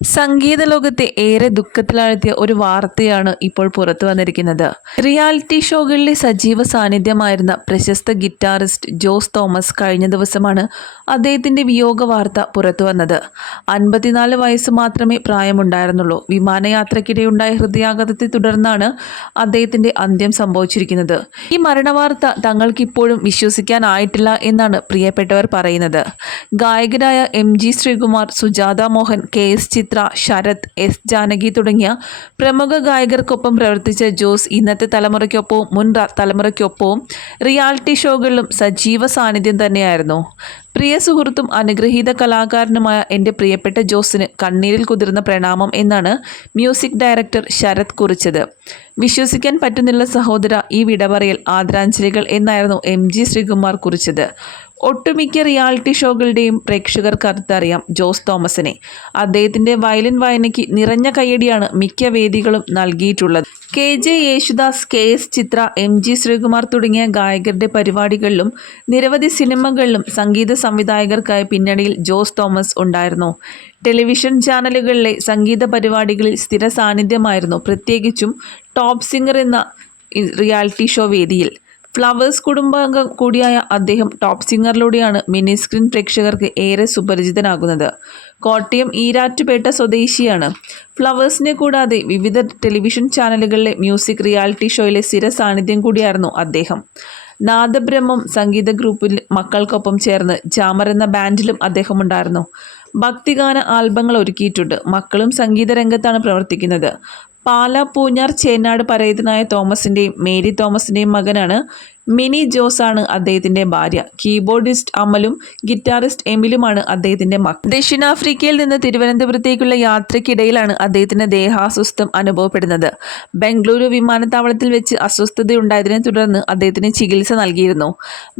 സംഗീത ലോകത്തെ ഏറെ ദുഃഖത്തിലാഴ്ത്തിയ ഒരു വാർത്തയാണ് ഇപ്പോൾ പുറത്തു വന്നിരിക്കുന്നത്. റിയാലിറ്റി ഷോകളിലെ സജീവ സാന്നിധ്യമായിരുന്ന പ്രശസ്ത ഗിറ്റാറിസ്റ്റ് ജോസ് തോമസ് കഴിഞ്ഞ ദിവസമാണ് അദ്ദേഹത്തിന്റെ വിയോഗ വാർത്ത പുറത്തു വന്നത്. 54 വയസ്സ് മാത്രമേ പ്രായമുണ്ടായിരുന്നുള്ളൂ. വിമാനയാത്രയ്ക്കിടെയുണ്ടായ ഹൃദയാഘാതത്തെ തുടർന്നാണ് അദ്ദേഹത്തിന്റെ അന്ത്യം സംഭവിച്ചിരിക്കുന്നത്. ഈ മരണവാർത്ത തങ്ങൾക്കിപ്പോഴും വിശ്വസിക്കാനായിട്ടില്ല എന്നാണ് പ്രിയപ്പെട്ടവർ പറയുന്നത്. ഗായകരായ MG ശ്രീകുമാർ, സുജാത മോഹൻ, KS ചിത്ര, ശരത്, S ജാനകി തുടങ്ങിയ പ്രമുഖ ഗായകർക്കൊപ്പം പ്രവർത്തിച്ച ജോസ് ഇന്നത്തെ തലമുറയ്ക്കൊപ്പവും മുൻ തലമുറയ്ക്കൊപ്പവും റിയാലിറ്റി ഷോകളിലും സജീവ സാന്നിധ്യം തന്നെയായിരുന്നു. പ്രിയ സുഹൃത്തും അനുഗ്രഹീത കലാകാരനുമായ എൻ്റെ പ്രിയപ്പെട്ട ജോസിന് കണ്ണീരിൽ കുതിർന്ന പ്രണാമം എന്നാണ് മ്യൂസിക് ഡയറക്ടർ ശരത് കുറിച്ചത്. വിശ്വസിക്കാൻ പറ്റുന്നില്ല സഹോദര, ഈ വിടപറയൽ ആദരാഞ്ജലികൾ എന്നായിരുന്നു MG ശ്രീകുമാർ കുറിച്ചത്. ഒട്ടുമിക്ക റിയാലിറ്റി ഷോകളുടെയും പ്രേക്ഷകർക്ക് അടുത്തറിയാം ജോസ് തോമസിനെ. അദ്ദേഹത്തിൻ്റെ വയലിൻ വായനയ്ക്ക് നിറഞ്ഞ കയ്യടിയാണ് മിക്ക വേദികളും നൽകിയിട്ടുള്ളത്. KJ യേശുദാസ്, KS ചിത്ര, MG ശ്രീകുമാർ തുടങ്ങിയ ഗായകരുടെ പരിപാടികളിലും നിരവധി സിനിമകളിലും സംഗീത സംവിധായകർക്കായി പിന്നണിയിൽ ജോസ് തോമസ് ഉണ്ടായിരുന്നു. ടെലിവിഷൻ ചാനലുകളിലെ സംഗീത പരിപാടികളിൽ സ്ഥിര സാന്നിധ്യമായിരുന്നു, പ്രത്യേകിച്ചും ടോപ്പ് സിംഗർ എന്ന റിയാലിറ്റി ഷോ വേദിയിൽ. ഫ്ലവേഴ്സ് കുടുംബാംഗം കൂടിയായ അദ്ദേഹം ടോപ്പ് സിംഗറിലൂടെയാണ് മിനി സ്ക്രീൻ പ്രേക്ഷകർക്ക് ഏറെ സുപരിചിതനാകുന്നത്. കോട്ടയം ഈരാറ്റുപേട്ട സ്വദേശിയാണ്. ഫ്ലവേഴ്സിനെ കൂടാതെ വിവിധ ടെലിവിഷൻ ചാനലുകളിലെ മ്യൂസിക് റിയാലിറ്റി ഷോയിലെ സ്ഥിര സാന്നിധ്യം കൂടിയായിരുന്നു അദ്ദേഹം. നാദബ്രഹ്മം സംഗീത ഗ്രൂപ്പിൽ മക്കൾക്കൊപ്പം ചേർന്ന് ജാമർ എന്ന ബാൻഡിലും അദ്ദേഹം ഉണ്ടായിരുന്നു. ഭക്തിഗാന ആൽബങ്ങൾ ഒരുക്കിയിട്ടുണ്ട്. മക്കളും സംഗീത രംഗത്താണ് പ്രവർത്തിക്കുന്നത്. പാല പൂഞ്ഞാർ ചേന്നാട് പരേതനായ തോമസിൻ്റെയും മേരി തോമസിൻ്റെയും മകനാണ് മിനി ജോസാണ് അദ്ദേഹത്തിൻ്റെ ഭാര്യ. കീബോർഡിസ്റ്റ് അമലും ഗിറ്റാറിസ്റ്റ് എമിലുമാണ് അദ്ദേഹത്തിൻ്റെ മക്കൾ. ദക്ഷിണാഫ്രിക്കയിൽ നിന്ന് തിരുവനന്തപുരത്തേക്കുള്ള യാത്രയ്ക്കിടയിലാണ് അദ്ദേഹത്തിന് ദേഹാസ്വസ്ഥം അനുഭവപ്പെടുന്നത്. ബംഗളൂരു വിമാനത്താവളത്തിൽ വെച്ച് അസ്വസ്ഥതയുണ്ടായതിനെ തുടർന്ന് അദ്ദേഹത്തിന് ചികിത്സ നൽകിയിരുന്നു.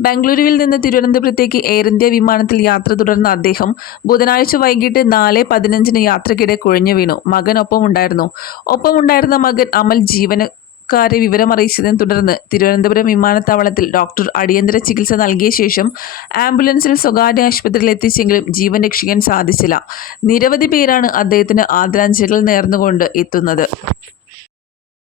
ബംഗളൂരുവിൽ നിന്ന് തിരുവനന്തപുരത്തേക്ക് എയർ ഇന്ത്യ വിമാനത്തിൽ യാത്ര തുടർന്ന അദ്ദേഹം ബുധനാഴ്ച വൈകിട്ട് 4:15 യാത്രയ്ക്കിടെ കുഴഞ്ഞു വീണു. മകൻ ഒപ്പമുണ്ടായിരുന്ന മകൻ അമൽ ജീവനക്കാരെ വിവരമറിയിച്ചതിനെ തുടർന്ന് തിരുവനന്തപുരം വിമാനത്താവളത്തിൽ ഡോക്ടർ അടിയന്തര ചികിത്സ നൽകിയ ശേഷം ആംബുലൻസിൽ സ്വകാര്യ ആശുപത്രിയിൽ എത്തിച്ചെങ്കിലും ജീവൻ രക്ഷിക്കാൻ സാധിച്ചില്ല. നിരവധി പേരാണ് അദ്ദേഹത്തിന് ആദരാഞ്ജലികൾ നേർന്നുകൊണ്ട് എത്തുന്നത്.